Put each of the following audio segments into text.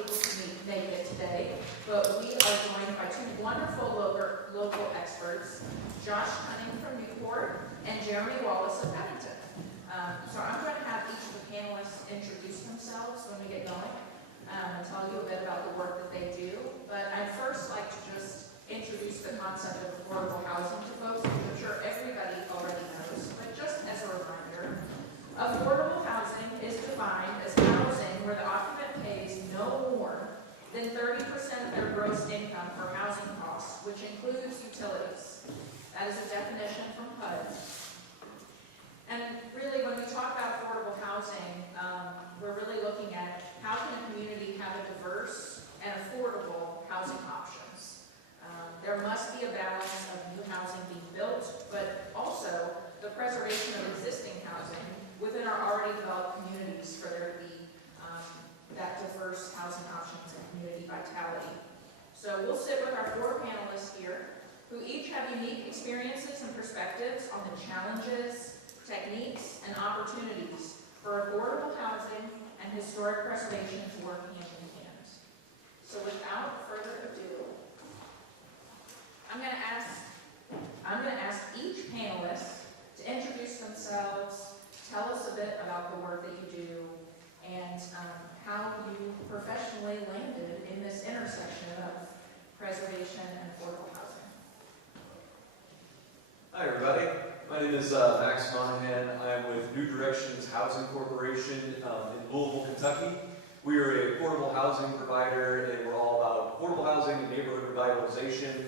able to make it today, but we are joined by two wonderful local experts, Josh Tunning from Newport and Jeremy Wallace of Bennington. So I'm going to have each of the panelists introduce themselves when we get going and tell you a bit about the work that they do. But I'd first like to just introduce the concept of affordable housing to folks, which I'm sure everybody already knows. But just as a reminder, affordable housing is defined as housing where the occupant pays no more than 30% of their gross income for housing costs, which includes utilities. That is a definition from HUD. And really, when we talk about affordable housing, we're really looking at how can a community have a diverse and affordable housing options. There must be a balance of new housing being built, but also the preservation of existing housing within our already developed communities for there to be that diverse housing options and community vitality. So we'll sit with our four panelists here, who each have unique experiences and perspectives on the challenges, techniques, and opportunities for affordable housing and historic preservation to work hand in hand. So without further ado, I'm going to ask each panelist to introduce themselves, tell us a bit about the work that you do, and how you professionally landed in this intersection of preservation and affordable housing. Hi everybody, my name is Max Monahan. I'm with New Directions Housing Corporation in Louisville, Kentucky. We are a affordable housing provider, and we're all about affordable housing and neighborhood revitalization.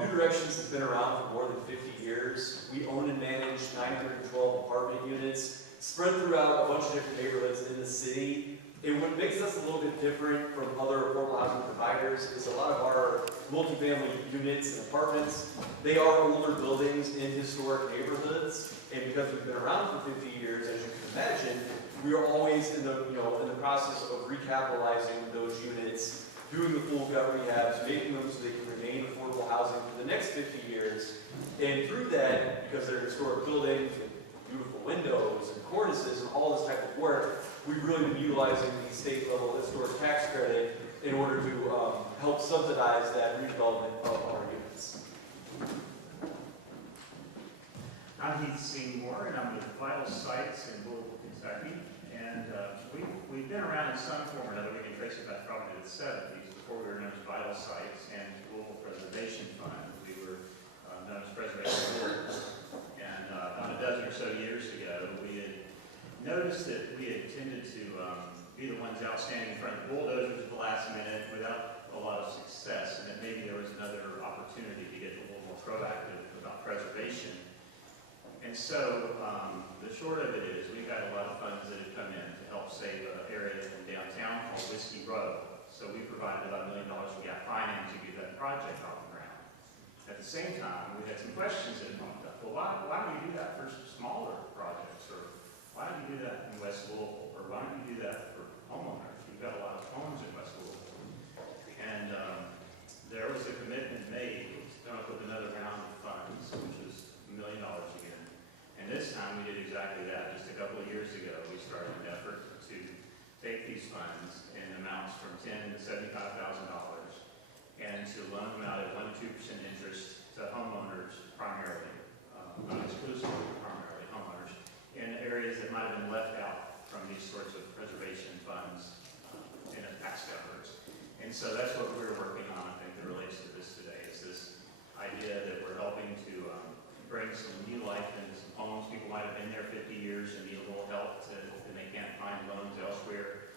New Directions has been around for more than 50 years. We own and manage 912 apartment units spread throughout a bunch of different neighborhoods in the city. And what makes us a little bit different from other affordable housing providers is a lot of our multifamily units and apartments, they are older buildings in historic neighborhoods. And because we've been around for 50 years, as you can imagine, we are always in the process of recapitalizing those units, doing the full gut rehabs, making them so they can remain affordable housing for the next 50 years. And through that, because they're historic buildings with beautiful windows and cornices and all this type of work, we've really been utilizing the state-level historic tax credit in order to help subsidize that redevelopment of our units. I'm Heath Seymour, and I'm with Vital Sites in Louisville, Kentucky. And we've been around in some form or another. We can trace it back probably to the 70s, before we were known as Vital Sites and Louisville Preservation Fund. We were known as Preservation Board. And about a dozen or so years ago, we had noticed that we had tended to be the ones out standing in front of bulldozers at the last minute without a lot of success, and that maybe there was another opportunity to get a little more proactive about preservation. And so the short of it is we've got a lot of funds that have come in to help save an area in downtown called Whiskey Row. So we provided about $1 million we got financed to get that project off the ground. At the same time, we had some questions that had popped up. Well, why don't you do that for smaller projects? Or why don't you do that in West Louisville? Or why don't you do that for homeowners? You've got a lot of homes in West Louisville. And there was a commitment made to come up with another round of funds, which was $1 million again. And this time we did exactly that. Just a couple of years ago, we started an effort to take these funds in amounts from $10,000 to $75,000 and to loan them out at 1% to 2% interest to homeowners primarily, not exclusively, primarily homeowners, in areas that might have been left out from these sorts of preservation funds in tax efforts. And so that's what we're working on, I think, that relates to this today, is this idea that we're helping to bring some new life into some homes. People might have been there 50 years and need a little help and they can't find loans elsewhere.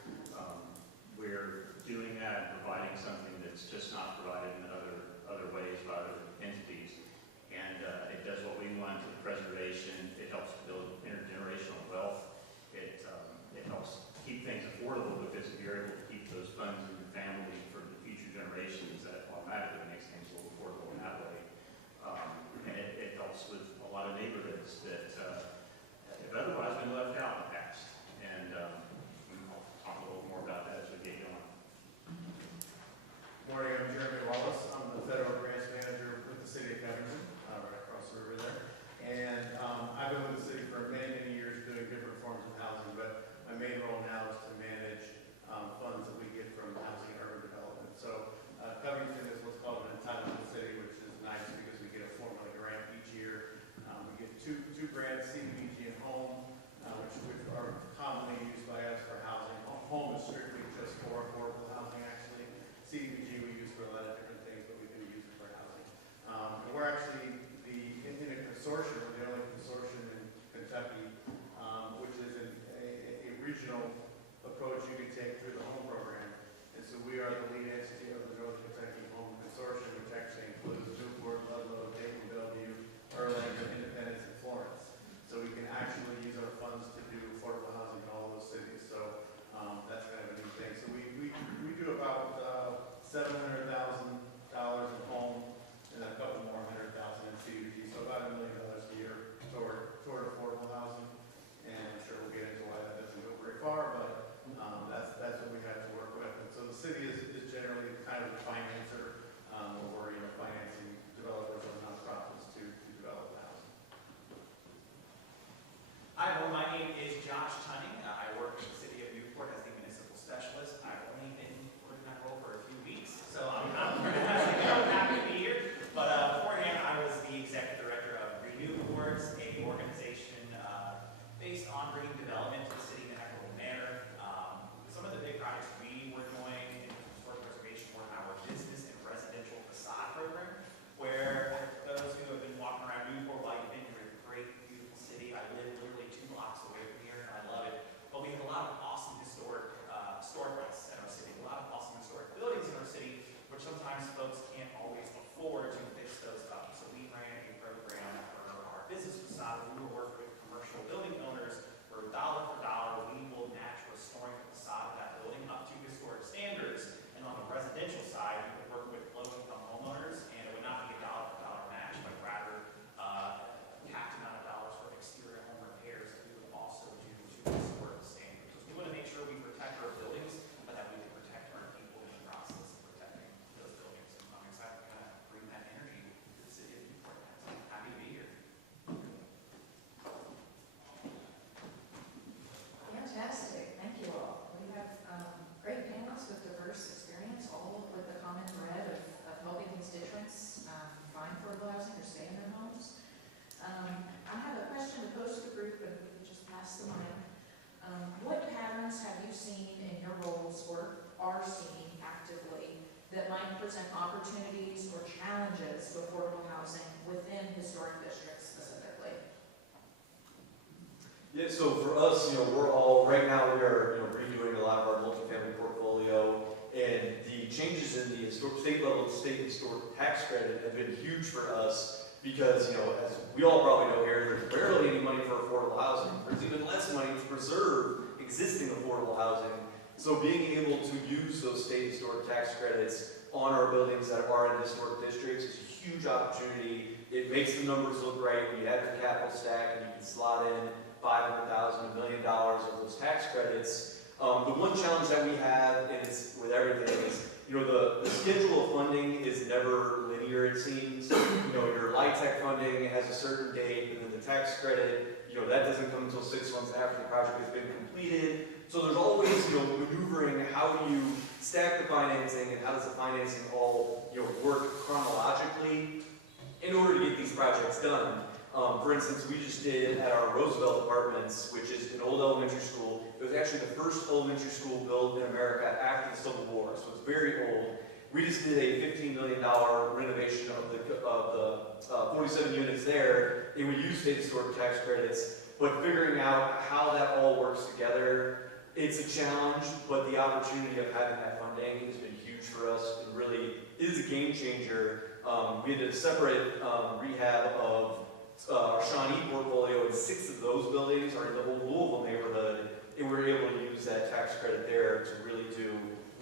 We're doing that and providing something that's just not provided in other ways by other entities. And it does what we want to the preservation. It helps build intergenerational wealth. It helps keep things affordable, because if you're able to keep those funds in your family for the future present opportunities or challenges to affordable housing within historic districts specifically? Yeah, so for us, we're all, right now we are, redoing a lot of our multifamily portfolio, and the changes in the state level state historic tax credit have been huge for us because, as we all probably know here, there's barely any money for affordable housing. There's even less money to preserve existing affordable housing. So being able to use those state historic tax credits on our buildings that are in historic districts is a huge opportunity. It makes the numbers look right when you have your capital stack and you can slot in $500,000, $1 million of those tax credits. The one challenge that we have, and it's with everything, is the schedule of funding is never linear, it seems. Your LIHTC funding has a certain date, and then the tax credit, that doesn't come until 6 months after the project has been completed. So there's always, maneuvering how do you stack the financing and how does the financing all, work chronologically in order to get these projects done. For instance, we just did at our Roosevelt Apartments, which is an old elementary school. It was actually the first elementary school built in America after the Civil War, so it's very old. We just did a $15 million renovation of the 47 units there, and we used state historic tax credits. But figuring out how that all works together, it's a challenge, but the opportunity of having that funding has been huge for us. It really is a game changer. We did a separate rehab of our Shawnee portfolio, and 6 of those buildings are in the old Louisville neighborhood, and we were able to use that tax credit there to really do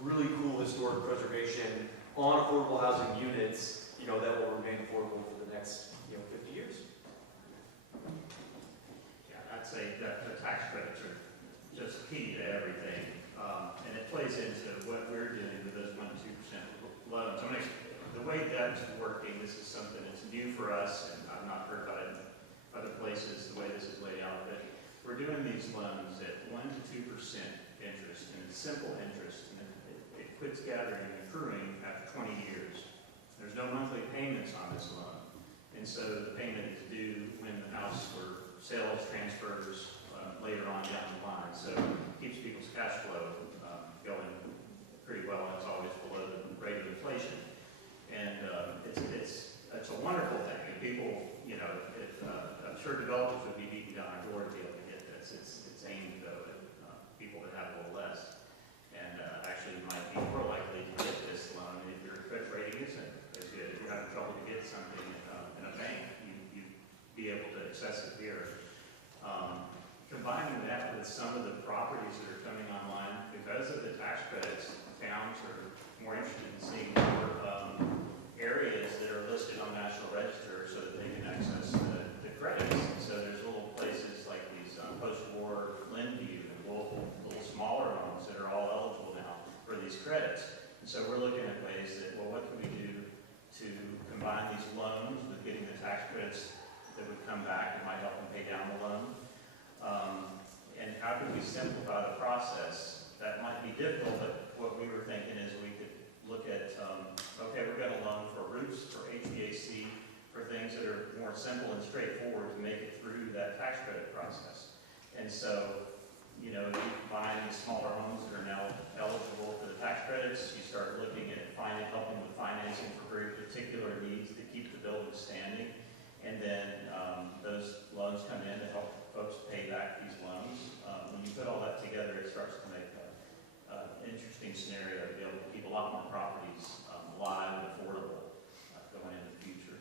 really cool historic preservation on affordable housing units, that will remain affordable for the next, 50 years. Yeah, I'd say that the tax credits are just key to everything, and it plays into what we're doing with those 1% to 2% loans. The way that's working, this is something that's new for us, and I've not heard about it in other places, the way this is laid out, but we're doing these loans at 1% to 2% interest, and it's simple interest, and it quits gathering and accruing after 20 years. There's no monthly payments on this loan, and so the payment is due when the house or sales transfers later on down the line, so it keeps people's cash flow going pretty well, and it's always below the rate of inflation. And it's a wonderful thing. And people, I'm sure developers would be beating down our door to be able to get this. It's aimed though at people that have a little less, and actually might be more likely to get this loan. And if your credit rating isn't as good, if you're having trouble to get something in a bank, you'd be able to access it here. Combining that with some of the properties that are coming online because of the tax credits, towns are more interested in seeing more areas that are listed on National Register so that they can access the credits. And so there's little places like these post-war Linview and Louisville, little smaller homes that are all eligible now for these credits. And so we're looking at ways that, well, what can we do to combine these loans with getting the tax credits that would come back and might help them pay down the loan? And how can we simplify the process? That might be difficult, but what we were thinking is we could look at, okay, we've got a loan for roofs, for HVAC, for things that are more simple and straightforward to make it through that tax credit process. And so, if you combine these smaller homes that are now eligible for the tax credits, you start looking at helping with financing for very particular needs that keep the building standing. And then those loans come in to help folks pay back these loans. When you put all that together, it starts to make an interesting scenario to be able to keep a lot more properties alive and affordable going into the future.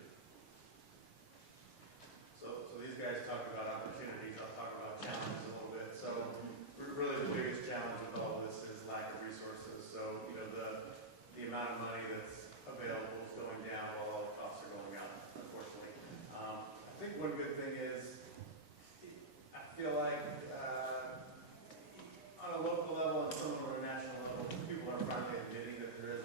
So these guys talked about opportunities. I'll talk about challenges a little bit. So really the biggest challenge with all of this is lack of resources. So the amount of money that's available is going down while all the costs are going up, unfortunately. I think one good thing is I feel like on a local level and some on a national level, people are finally admitting that there is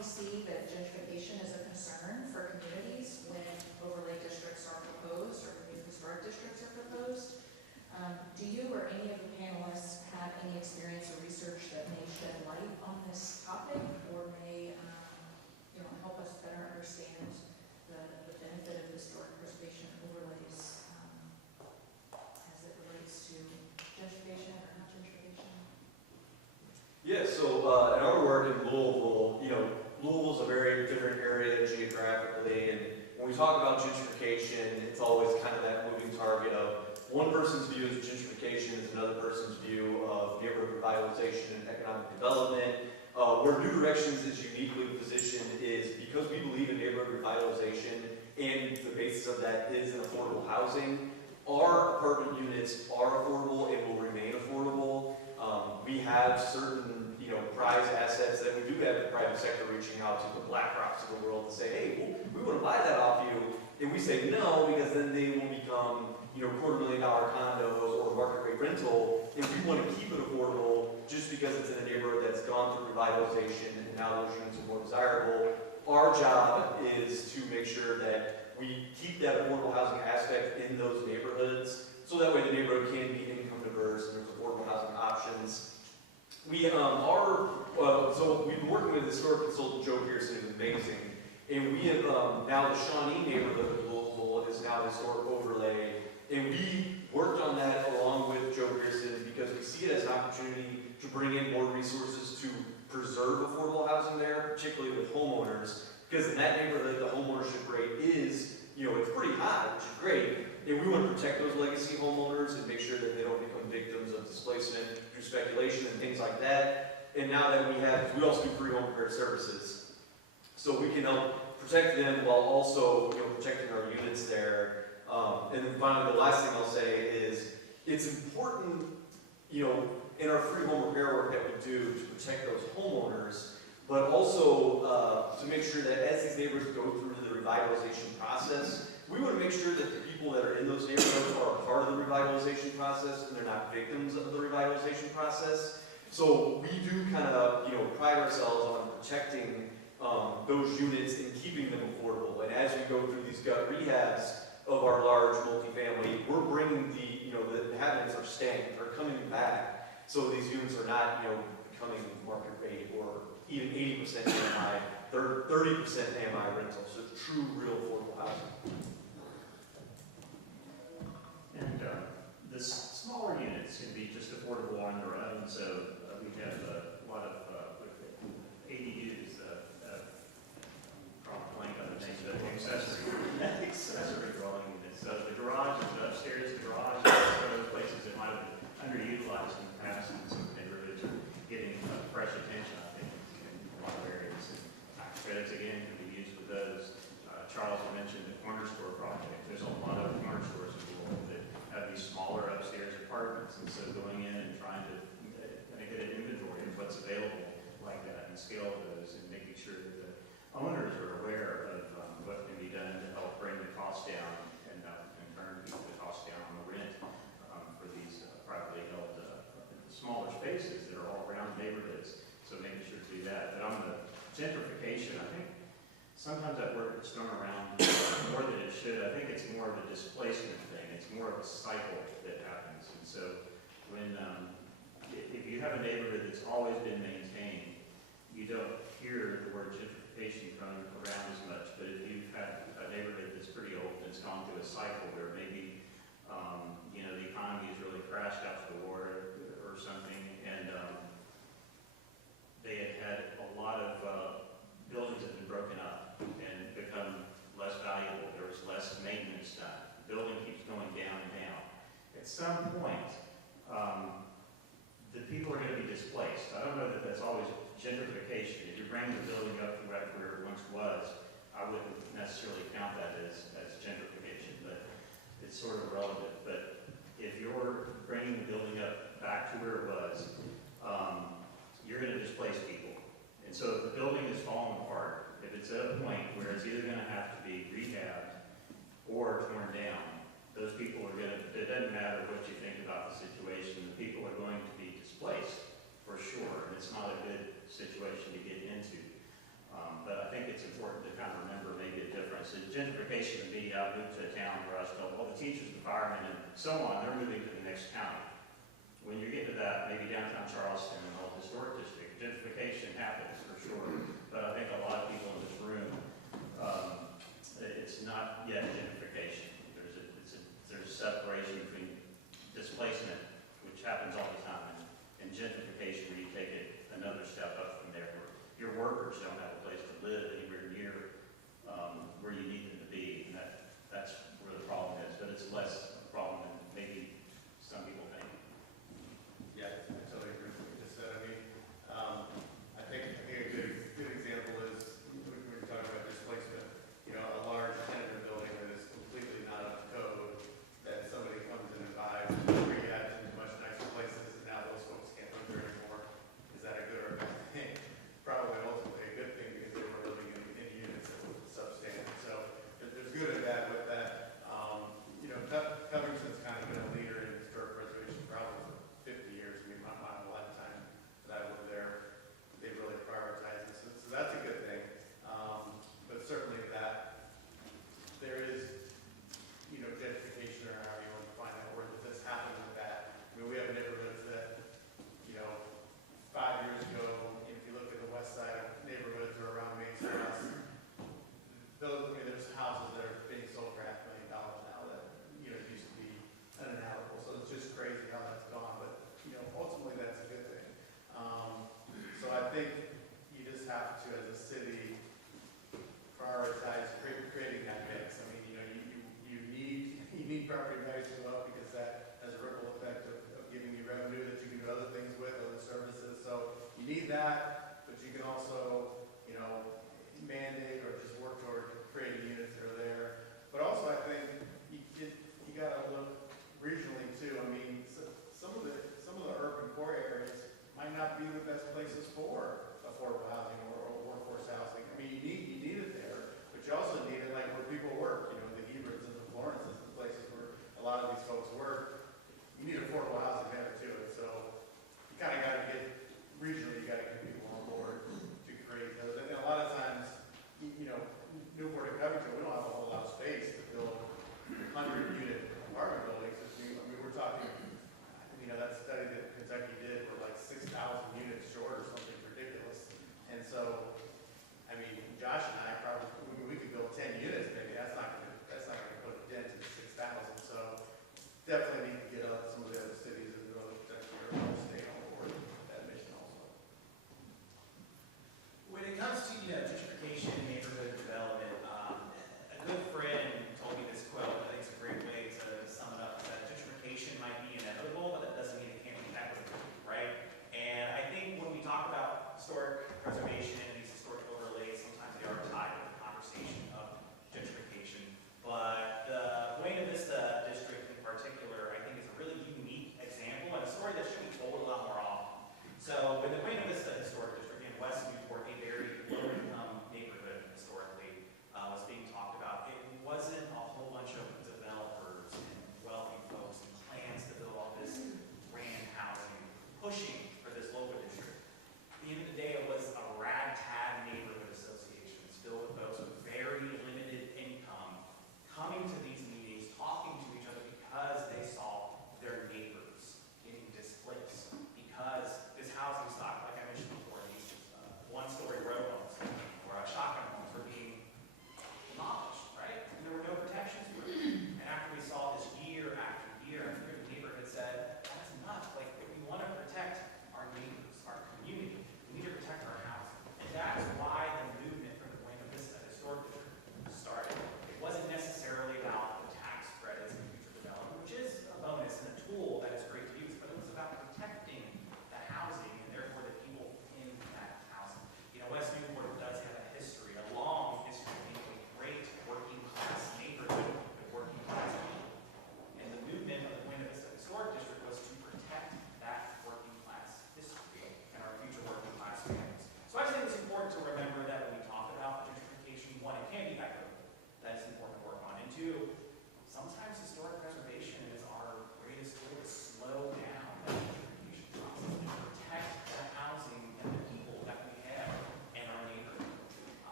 commonly see that gentrification is a concern for communities when overlay districts are proposed or new historic districts are proposed. Do you or any of the panelists have any experience or research that may shed light on this topic or may help us better understand the benefit of historic preservation overlays as it relates to gentrification or not gentrification? Yeah, so in our work in Louisville, Louisville's a very different area geographically, and when we talk about gentrification, it's always kind of that moving target of one person's view of gentrification is another person's view of neighborhood revitalization and economic development. Where New Directions is uniquely positioned is because we believe in neighborhood revitalization, and the basis of that is in affordable housing. Our apartment units are affordable and will remain affordable. We have certain prized assets that we do have the private sector reaching out to the BlackRocks of the world to say, hey, we want to buy that off you. And we say no, because then they will become $250,000 condos or market rate rental, and we want to keep it affordable just because it's in a neighborhood that's gone through revitalization and now those units are more desirable. Our job is to make sure that we keep that affordable housing aspect in those neighborhoods, so that way the neighborhood can be income diverse and there's affordable housing options. We so we've been working with historic consultant Joe Pearson, who's amazing, and we have now the Shawnee neighborhood of Louisville is now historic overlay, and we worked on that along with Joe Pearson because we see it as an opportunity to bring in more resources to preserve affordable housing there, particularly with homeowners, because in that neighborhood the homeownership rate is, it's pretty high, which is great, and we want to protect those legacy homeowners and make sure that they don't become victims of displacement through speculation and things like that. And now that we also do free home repair services, so we can help protect them while also protecting our units there. And then finally, the last thing I'll say is it's important, in our free home repair work that we do to protect those homeowners, but also to make sure that as these neighborhoods go through the revitalization process, we want to make sure that the people that are in those neighborhoods are a part of the revitalization process and they're not victims of the revitalization process. So we do kind of, pride ourselves on protecting those units and keeping them affordable. And as we go through these gut rehabs of our large multifamily, we're bringing the inhabitants are staying, they're coming back. So these units are not, becoming market rate or even 80% AMI, they're 30% AMI rental. So it's true, real affordable housing. And the smaller units can be just affordable on their own. So we have a lot of ADUs, probably blank on the name, but accessory dwelling units. So the garage is upstairs, the garage is one of those places that might have been underutilized in the past, and some neighborhoods are getting fresh attention, I think, in a lot of areas. And tax credits, again, can be used with those. Charles mentioned the corner store project. There's a lot of corner stores in the world that have these smaller upstairs apartments, and so going in and trying to get an inventory of what's available like that and scale those and making sure that the owners are aware of what can be done to help bring the cost down and in turn keep the cost down on the rent for these privately held smaller spaces that are all around neighborhoods. So making sure to do that. But on the gentrification, I think sometimes that word gets thrown around more than it should. I think it's more of a displacement thing. It's more of a cycle that happens. And so when if you have a neighborhood that's always been maintained, you don't hear the word gentrification thrown around as much. But if you've had a neighborhood that's pretty old and it's gone through a cycle where maybe the economy has really crashed after the war or something, and they had a lot of buildings that have been broken up and become less valuable. There was less maintenance done. The building keeps going down and down. At some point, the people are going to be displaced. I don't know that that's always gentrification. If you bring the building up to where it once was, I wouldn't necessarily count that as gentrification, but it's sort of relevant. But if you're bringing the building up back to where it was, you're going to displace people. And so if the building is falling apart, if it's at a point where it's either going to have to be rehabbed or torn down, those people are going to, it doesn't matter what you think about the situation, the people are going to be displaced for sure, and it's not a good situation to get into. it's important to kind of remember maybe a difference. Gentrification to me, I moved to a town where I was told, well, the teachers, the firemen, and so on, they're moving to the next county. When you get to that, maybe downtown Charleston and all historic district, gentrification happens for sure. But I think a lot of people in this room, it's not yet gentrification. There's a separation between displacement, which happens all the time, and gentrification, where you take it another step up from there, where your workers don't have a place to live anywhere near where you need them to be. And that's where the problem is. But it's less a problem than maybe some people think. Yeah, I totally agree with what you just said. I mean, I think a good example is when we're talking about displacement. You know, a large tenant building that is completely not up to code, that somebody comes in and buys, rehabs into much nicer places, and now those folks can't live there anymore. Is that a good or a bad thing? Probably ultimately a good thing, because they were living in units that were substandard. So there's good and bad with that. You know, Covington's kind of been a leader in historic preservation probably for 50 years. I mean, my lifetime that I lived there, they really prioritized it. So that's a good thing. But certainly that there is, you know, gentrification, or however you want to define that word, that's happened with that. I mean, we have neighborhoods that, you know, 5 years ago, if you look at the west side of neighborhoods or around Main Street, those, I mean, there's houses that are being sold for $500,000 now that, you know, used to be uninhabitable. So it's just crazy how that's gone. But, you know, ultimately that's a good thing. So I think you just have to, as a city, prioritize creating that mix. I mean, you know, you need property values to go up, because that has a ripple effect of giving you revenue that you can do other things with, other services. So you need that, but you can also, you know, mandate or just work toward creating units that are there. But also, I think you got to look regionally too. I mean, some of the urban core areas might not be the best places for affordable housing or workforce housing. I mean, you need it there, but you also need it like where people work. You know, the Hebrons and the Florences, the places where a lot of these folks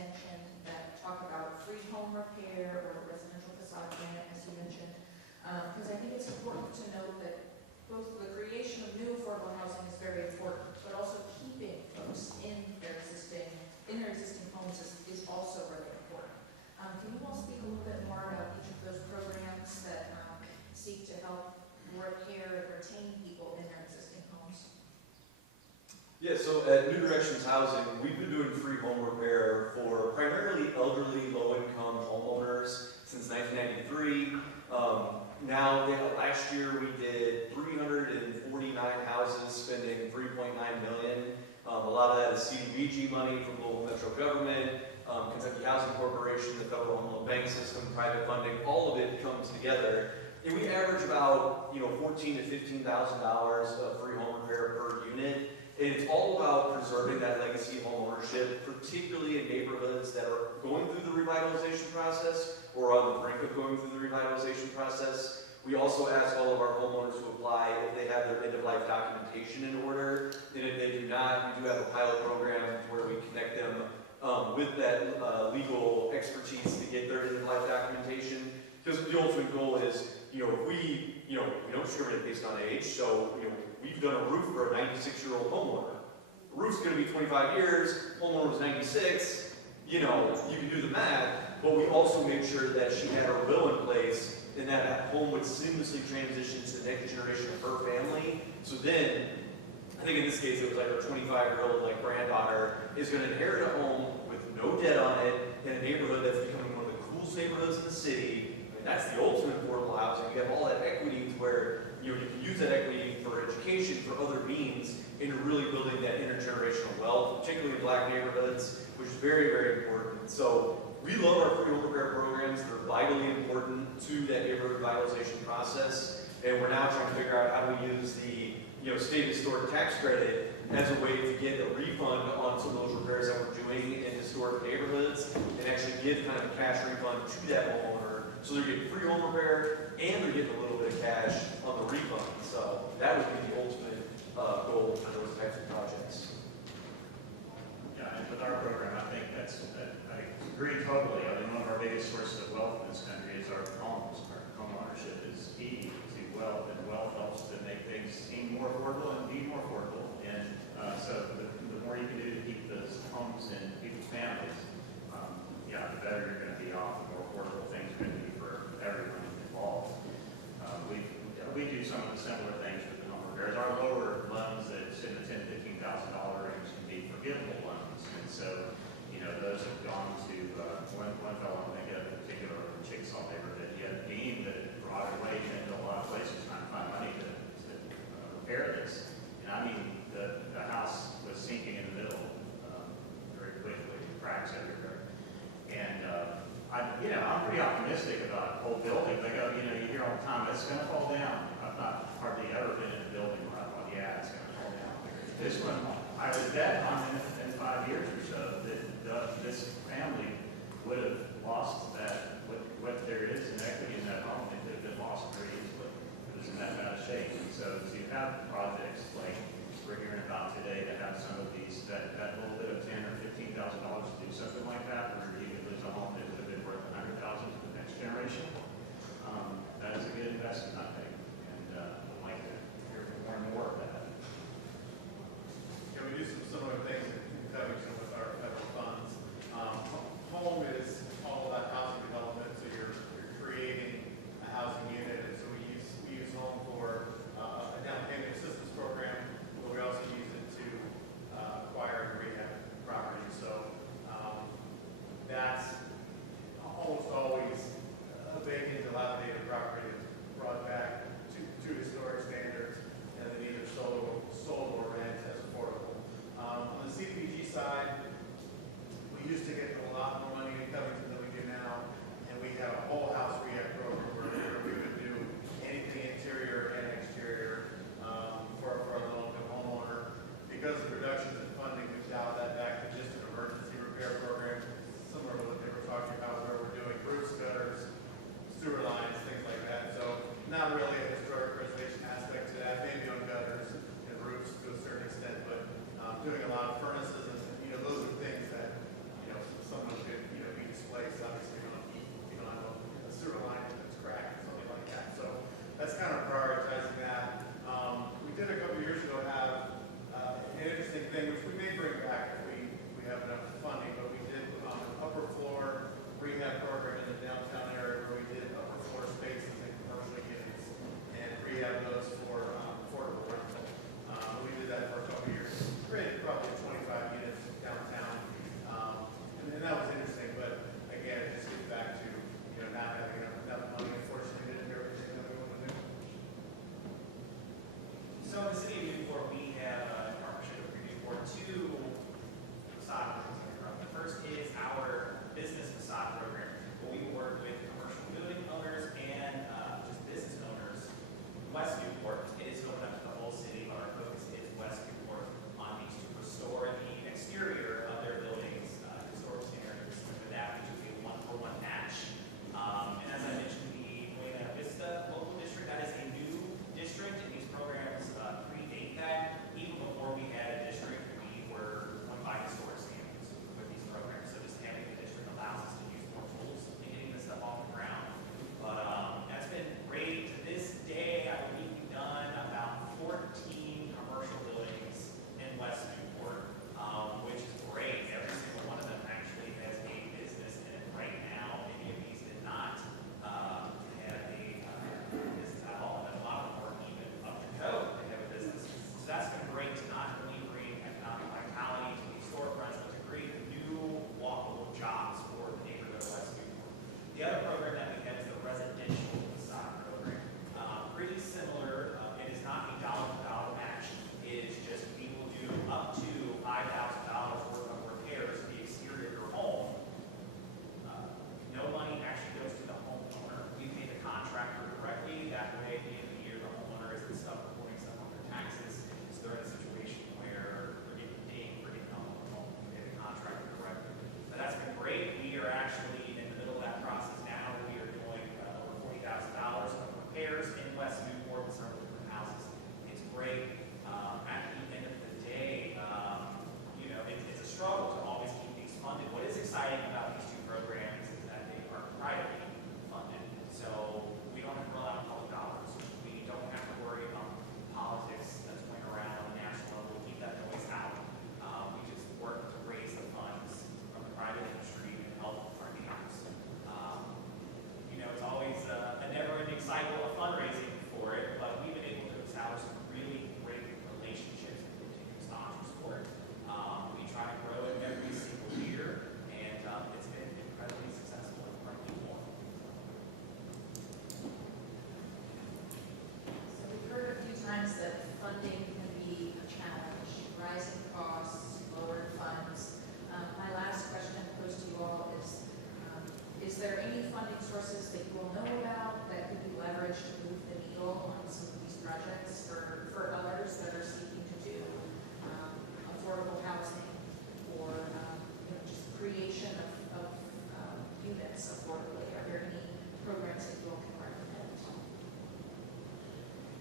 mentioned that talk about free home repair or residential facade grant, as you mentioned, because I think it's important to note that both the creation of new affordable housing is very important, but also keeping folks in their existing homes is also really important. Can you all speak a little bit more about each of those programs that seek to help repair and retain people in their existing homes? Yeah, so at New Directions Housing, we've been doing free home repair for primarily elderly, low-income homeowners since 1993. Last year we did 349 houses, spending $3.9 million. A lot of that is CDBG money from local metro government, Kentucky Housing Corporation, the Federal Home Loan Bank System, private funding. All of it comes together, and we average about $14,000 to $15,000 of free home repair per unit. And it's all about preserving that legacy of home ownership, particularly in neighborhoods that are going through the revitalization process or on the brink of going through the revitalization process. We also ask all of our homeowners to apply if they have their end-of-life documentation in order. And if they do not, we do have a pilot program where we connect them with that legal expertise to get their end-of-life documentation. Because the ultimate goal is, we don't discriminate based on age. So, we've done a roof for a 96-year-old homeowner. The roof's going to be 25 years, homeowner was 96, you can do the math, but we also made sure that she had her will in place and that home would seamlessly transition to the next generation of her family. So then, I think in this case it was like her 25-year-old granddaughter is going to inherit a home with no debt on it in a neighborhood that's becoming one of the coolest neighborhoods in the city. And that's the ultimate affordable housing. You have all that equity to where you can use that equity for education, for other means, and you're really building that intergenerational wealth, particularly in black neighborhoods, which is very, very important. So we love our free home repair programs. They're vitally important to that neighborhood revitalization process. And we're now trying to figure out how do we use the state historic tax credit as a way to get a refund on some of those repairs that we're doing in historic neighborhoods and actually give kind of a cash refund to that homeowner. So they're getting free home repair and they're getting a little bit of cash on the refund. So that would be the ultimate goal for those types of projects. Yeah, and with our program, I think I agree totally. I mean, one of our biggest sources of wealth in this country is our homes. Our home ownership is key to wealth, and wealth helps to make things seem more affordable and be more affordable. And so the more you can do to keep those homes in people's families, the better you're going to be off, the more affordable things are going to be for everyone involved. We do some of the similar things with the home repairs. Our lower loans that's in the $10,000 to $15,000 range can be forgivable loans. And so, those have gone to, one fellow I'm thinking of in particular, in Chickasaw neighborhood, he had a dean that brought it away into a lot of places trying to find money to repair this. And I mean, the house was sinking in the middle very quickly, cracks everywhere. And I'm pretty optimistic about whole buildings. You hear all the time, it's going to fall down. I've not hardly ever been in a building where I thought, yeah, it's going to fall down. This one, I would bet on in 5 years or so that this family would have lost that, what there is in equity in that home. It could have been lost very easily. It was in that kind of shape. And so to have projects like we're hearing about today, to have some of these, that little bit of $10,000 or $15,000 to do something like that, where you could lose a home that would have been worth $100,000 to the next generation, that is a good investment, I think. And I'd like to hear more and more of that. Yeah, we do some similar things in Covington with our federal funds. Home is all about housing development, so you're creating a housing unit, and so we use home for a down payment assistance program, but we also use it to acquire and rehab property. So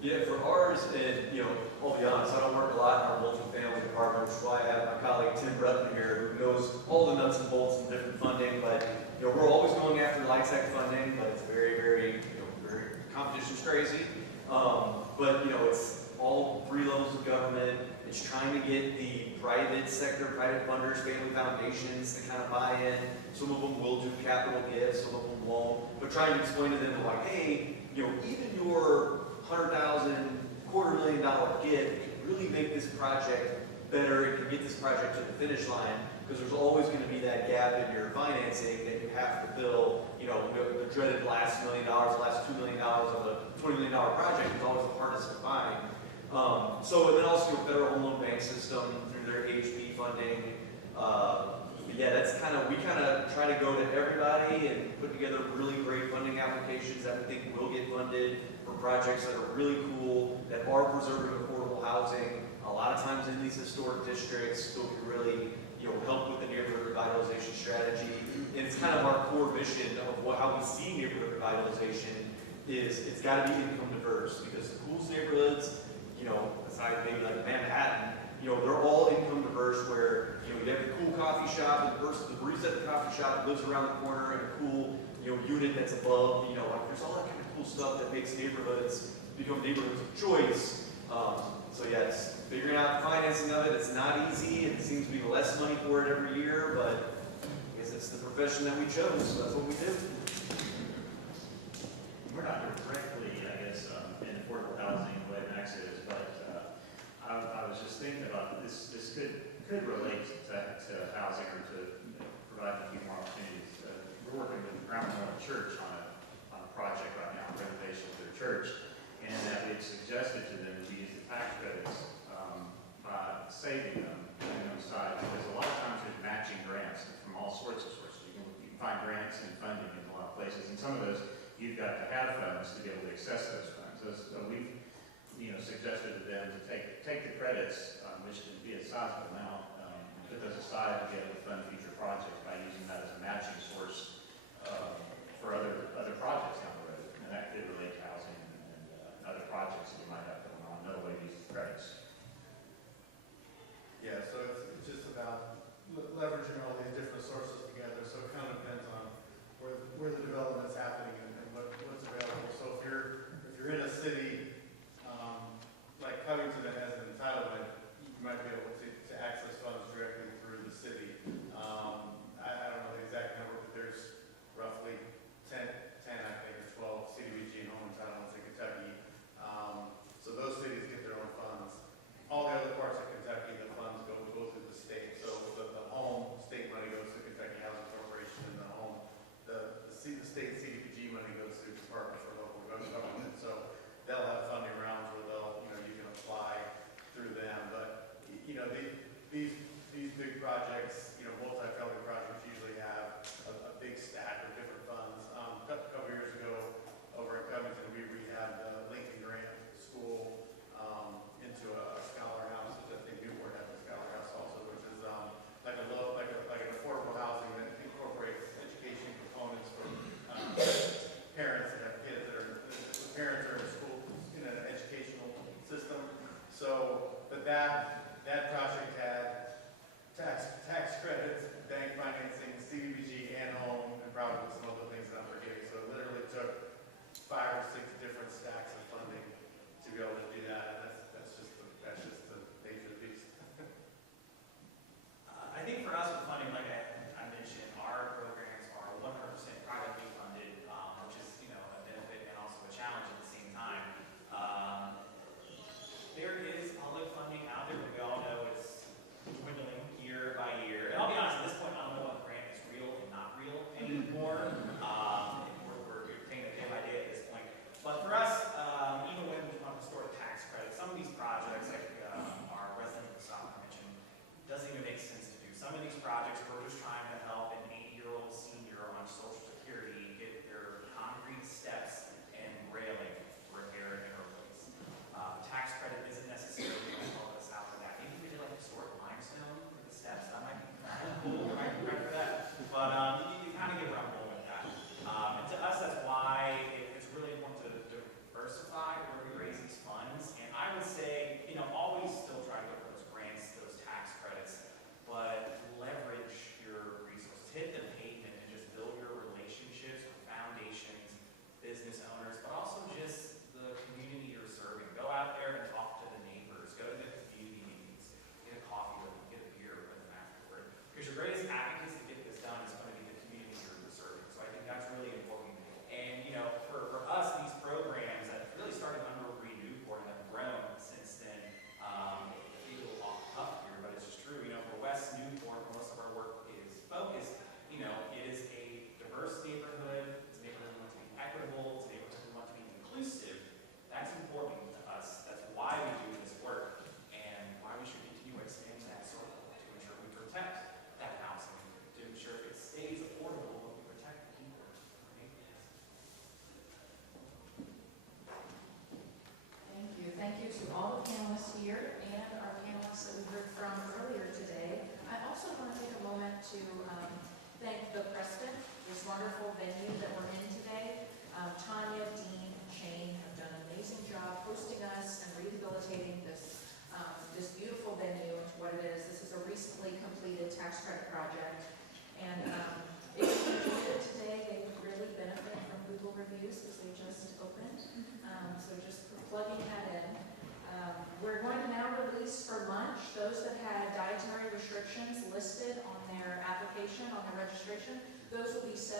Yeah, for ours, and I'll be honest, I don't work a lot in our multifamily department, which is why I have my colleague Tim Brutton here, who knows all the nuts and bolts and different funding. But we're always going after LIHTC funding, but it's very, very, very competition's crazy. But it's all 3 levels of government. It's trying to get the private sector, private funders, family foundations to kind of buy in. Some of them will do capital gifts, some of them won't. But trying to explain to them, like, hey, even your $100,000, $250,000 gift can really make this project better. It can get this project to the finish line, because there's always going to be that gap in your financing that you have to fill. The dreaded last $1 million, last $2 million of a $20 million project is always the hardest to find. And then also Federal Home Loan Bank System through their HP funding. Yeah, we kind of try to go to everybody and put together really great funding applications that we think will get funded for projects that are really cool, that are preserving affordable housing. A lot of times in these historic districts, so we really help with the neighborhood revitalization strategy. And it's kind of our core mission of how we see neighborhood revitalization is it's got to be income diverse, because the coolest neighborhoods, aside maybe like Manhattan, they're all income diverse, where you have the cool coffee shop, and the barista at the coffee shop lives around the corner, and a cool unit that's above. There's all that kind of cool stuff that makes neighborhoods become neighborhoods of choice. So yeah, it's figuring out the financing of it. It's not easy. It seems to be less money for it every year, but I guess it's the profession that we chose, so that's what we do. We're not directly, in affordable housing the way Max is, but I was just thinking about this. This could relate to housing, or to provide a few more opportunities. We're working with the Ground Church on a project right now, renovation of their church, and that we've suggested to them to use the tax credits by saving them on the side, because a lot of times there's matching grants from all sorts of sources. You can find grants and funding in a lot of places, and some of those you've got to have funds to be able to access those funds. So we've suggested to them to take the credits, which can be a sizable amount, and put those aside to be able to fund future projects by using that as a matching source for other projects down the road. And that could relate to housing and other projects that you might have going on, another way to use the credits. Yeah, so it's just about leveraging all these different sources together. So it kind of depends on where the development's happening and what's available. So if you're in a city like Covington that has an entitlement, you might be able to access funds directly through the city. I don't know the exact rehabilitating this beautiful venue into what it is. This is a recently completed tax credit project. And if you enjoyed it today, they would really benefit from Google reviews because they just opened. So just plugging that in. We're going to now release for lunch those that had dietary restrictions listed on their application, on their registration. Those will be set